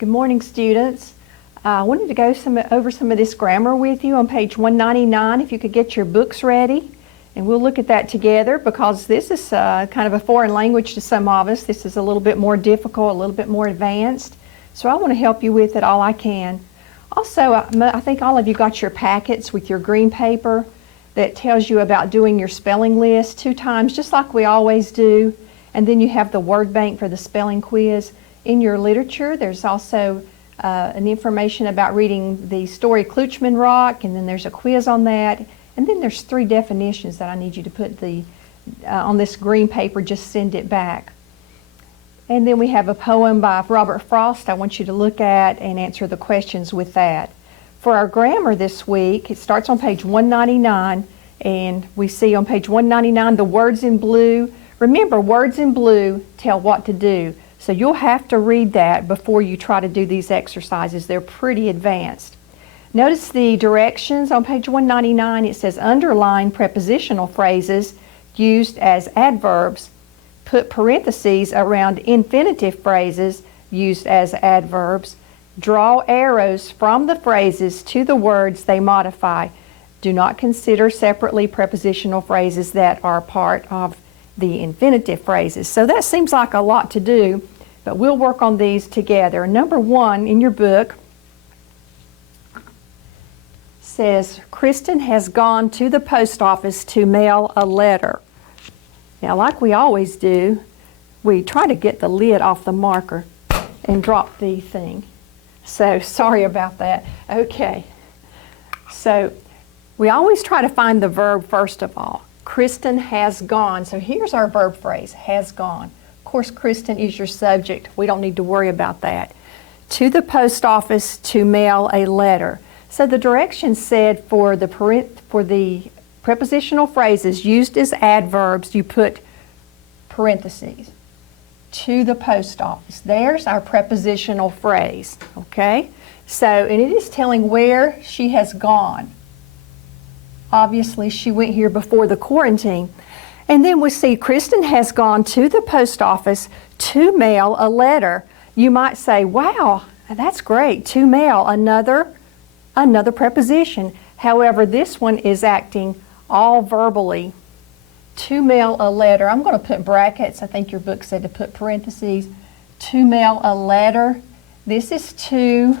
Good morning, students. I wanted to go over some of this grammar with you on page 199, if you could get your books ready. And we'll look at that together because this is kind of a foreign language to some of us. This is a little bit more difficult, a little bit more advanced. So I want to help you with it all I can. Also, I think all of you got your packets with your green paper that tells you about doing your spelling list 2 times, just like we always do. And then you have the word bank for the spelling quiz. In your literature, there's also an information about reading the story Kluchman Rock, and then there's a quiz on that. And then there's 3 definitions that I need you to put on this green paper, just send it back. And then we have a poem by Robert Frost I want you to look at and answer the questions with that. For our grammar this week, it starts on page 199, and we see on page 199 the words in blue. Remember, words in blue tell what to do. So you'll have to read that before you try to do these exercises. They're pretty advanced. Notice the directions on page 199. It says underline prepositional phrases used as adverbs. Put parentheses around infinitive phrases used as adverbs. Draw arrows from the phrases to the words they modify. Do not consider separately prepositional phrases that are part of the infinitive phrases. So that seems like a lot to do, but we'll work on these together. Number 1 in your book says, Kristen has gone to the post office to mail a letter. Now, like we always do, we try to get the lid off the marker and drop the thing. So sorry about that. Okay. So we always try to find the verb first of all. Kristen has gone. So here's our verb phrase, has gone. Of course, Kristen is your subject. We don't need to worry about that. To the post office to mail a letter. So the directions said for the prepositional phrases used as adverbs, you put parentheses. To the post office. There's our prepositional phrase, okay? So, and it is telling where she has gone. Obviously, she went here before the quarantine. And then we see Kristen has gone to the post office to mail a letter. You might say, wow, that's great, to mail, another preposition. However, this one is acting all verbally. To mail a letter. I'm going to put brackets. I think your book said to put parentheses. To mail a letter. This is to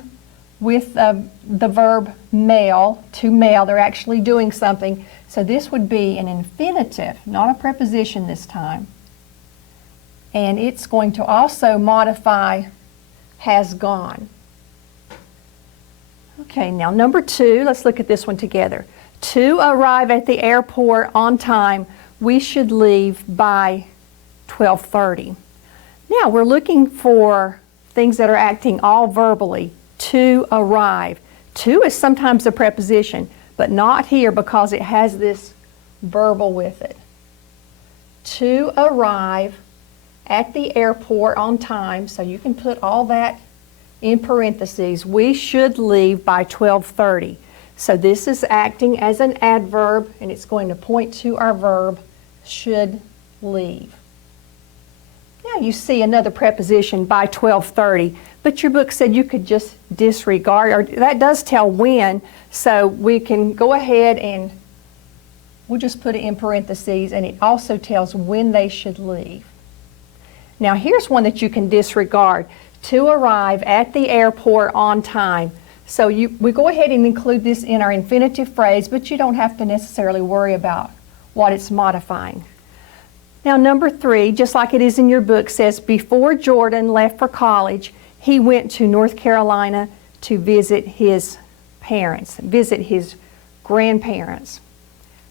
with the verb mail. To mail. They're actually doing something. So this would be an infinitive, not a preposition this time. And it's going to also modify has gone. Okay, now number 2, let's look at this one together. To arrive at the airport on time, we should leave by 12:30. Now we're looking for things that are acting all verbally. To arrive. To is sometimes a preposition, but not here because it has this verbal with it. To arrive at the airport on time, so you can put all that in parentheses. We should leave by 12:30. So this is acting as an adverb, and it's going to point to our verb, should leave. Now you see another preposition, by 12:30, but your book said you could just disregard, or that does tell when, so we can go ahead and we'll just put it in parentheses, and it also tells when they should leave. Now here's one that you can disregard. To arrive at the airport on time. So we go ahead and include this in our infinitive phrase, but you don't have to necessarily worry about what it's modifying. Now number 3, just like it is in your book, says before Jordan left for college, he went to North Carolina to visit his parents, visit his grandparents.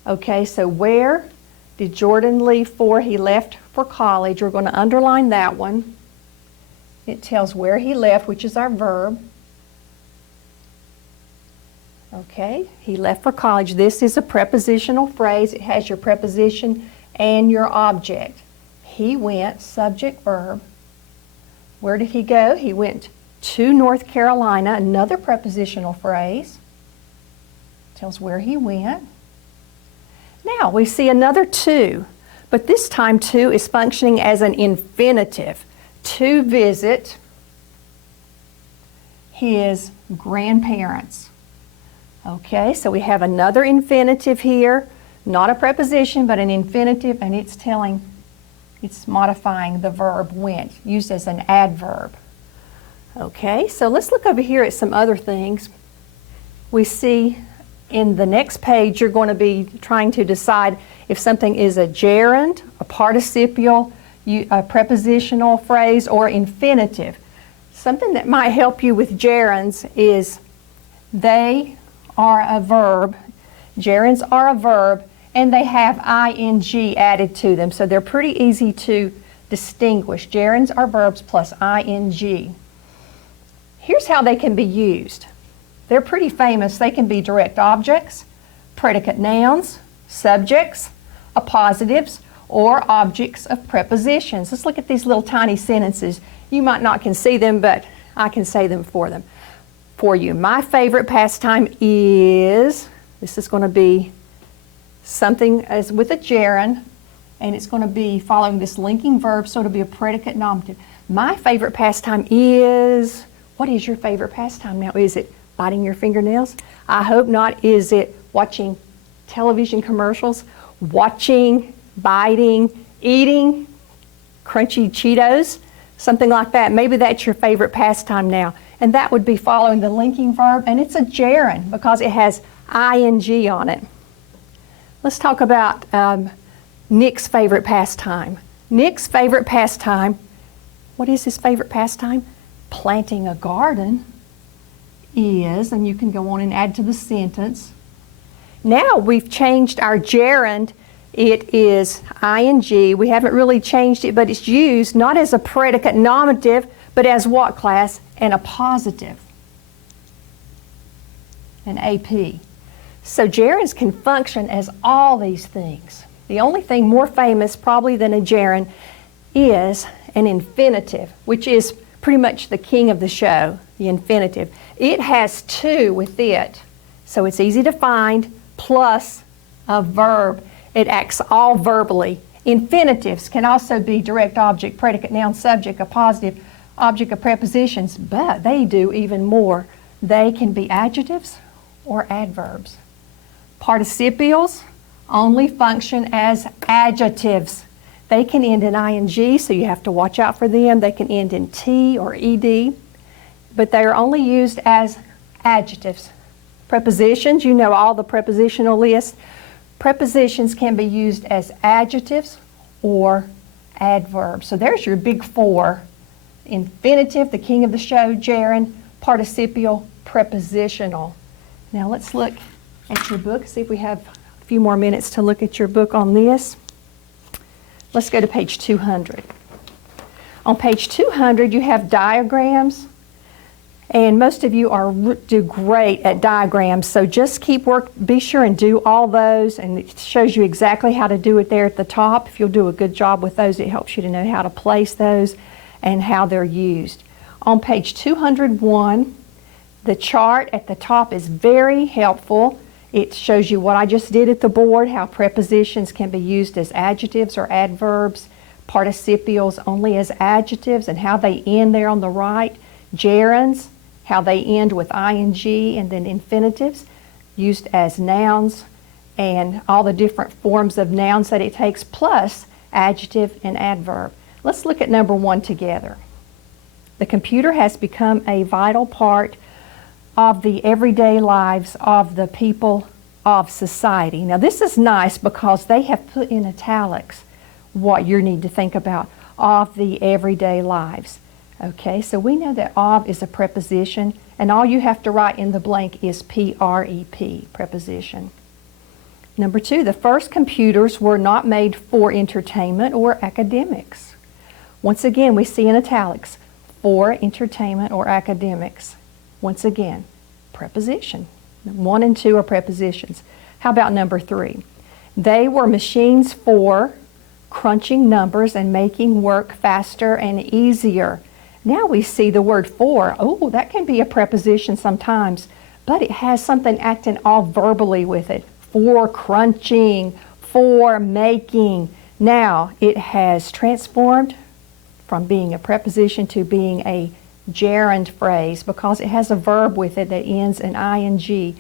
Okay, so where did Jordan leave for? He left for college. We're going to underline that one. It tells where he left, which is our verb. Okay, he left for college. This is a prepositional phrase. It has your preposition and your object. He went, subject, verb. Where did he go? He went to North Carolina, another prepositional phrase. Tells where he went. Now we see another to, but this time to is functioning as an infinitive. To visit his grandparents. Okay, so we have another infinitive here, not a preposition, but an infinitive, and it's modifying the verb went, used as an adverb. Okay, so let's look over here at some other things. We see in the next page you're going to be trying to decide if something is a gerund, a participial, a prepositional phrase, or infinitive. Something that might help you with gerunds is they are a verb. Gerunds are a verb, and they have ing added to them, so they're pretty easy to distinguish. Gerunds are verbs plus ing. Here's how they can be used. They're pretty famous. They can be direct objects, predicate nouns, subjects, appositives, or objects of prepositions. Let's look at these little tiny sentences. You might not can see them, but I can say them for you. My favorite pastime is, this is going to be something as with a gerund, and it's going to be following this linking verb, so it'll be a predicate nominative. My favorite pastime is, what is your favorite pastime now? Is it biting your fingernails? I hope not. Is it watching television commercials, watching, biting, eating crunchy Cheetos, something like that? Maybe that's your favorite pastime now. And that would be following the linking verb, and it's a gerund because it has ing on it. Let's talk about Nick's favorite pastime. Nick's favorite pastime, what is his favorite pastime? Planting a garden is, and you can go on and add to the sentence. Now we've changed our gerund. It is ing. We haven't really changed it, but it's used not as a predicate nominative, but as what class? An appositive. An AP. So gerunds can function as all these things. The only thing more famous probably than a gerund is an infinitive, which is pretty much the king of the show, the infinitive. It has two with it, so it's easy to find, plus a verb. It acts all verbally. Infinitives can also be direct object, predicate, noun, subject, appositive, object of prepositions, but they do even more. They can be adjectives or adverbs. Participials only function as adjectives. They can end in ing, so you have to watch out for them. They can end in t or ed, but they are only used as adjectives. Prepositions, you know all the prepositional lists. Prepositions can be used as adjectives or adverbs. So there's your big four. Infinitive, the king of the show, gerund, participial, prepositional. Now let's look at your book, see if we have a few more minutes to look at your book on this. Let's go to page 200. On page 200 you have diagrams, and most of you do great at diagrams, so just be sure and do all those, and it shows you exactly how to do it there at the top. If you'll do a good job with those, it helps you to know how to place those and how they're used. On page 201, the chart at the top is very helpful. It shows you what I just did at the board, how prepositions can be used as adjectives or adverbs, participials only as adjectives, and how they end there on the right. Gerunds, how they end with ing, and then infinitives used as nouns, and all the different forms of nouns that it takes, plus adjective and adverb. Let's look at number one together. The computer has become a vital part of the everyday lives of the people of society. Now this is nice because they have put in italics what you need to think about, of the everyday lives. Okay, so we know that of is a preposition, and all you have to write in the blank is PREP, preposition. Number two, the first computers were not made for entertainment or academics. Once again, we see in italics, for entertainment or academics. Once again, preposition. 1 and 2 are prepositions. How about number 3? They were machines for crunching numbers and making work faster and easier. Now we see the word for. Oh, that can be a preposition sometimes, but it has something acting all verbally with it. For crunching, for making. Now it has transformed from being a preposition to being a gerund phrase because it has a verb with it that ends in ing.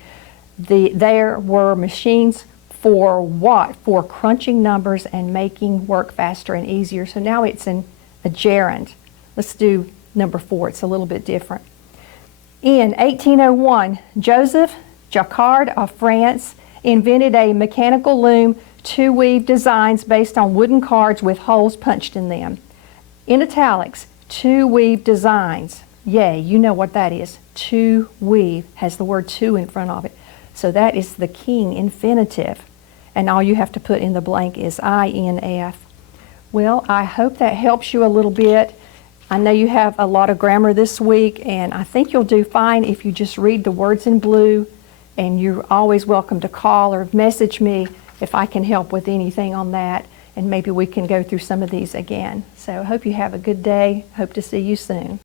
There were machines for what? For crunching numbers and making work faster and easier. So now it's in a gerund. Let's do number 4. It's a little bit different. In 1801, Joseph Jacquard of France invented a mechanical loom to weave designs based on wooden cards with holes punched in them. In italics, to weave designs. Yay, you know what that is. To weave has the word to in front of it. So that is the king infinitive. And all you have to put in the blank is INF. Well, I hope that helps you a little bit. I know you have a lot of grammar this week, and I think you'll do fine if you just read the words in blue, and you're always welcome to call or message me if I can help with anything on that, and maybe we can go through some of these again. So I hope you have a good day. Hope to see you soon.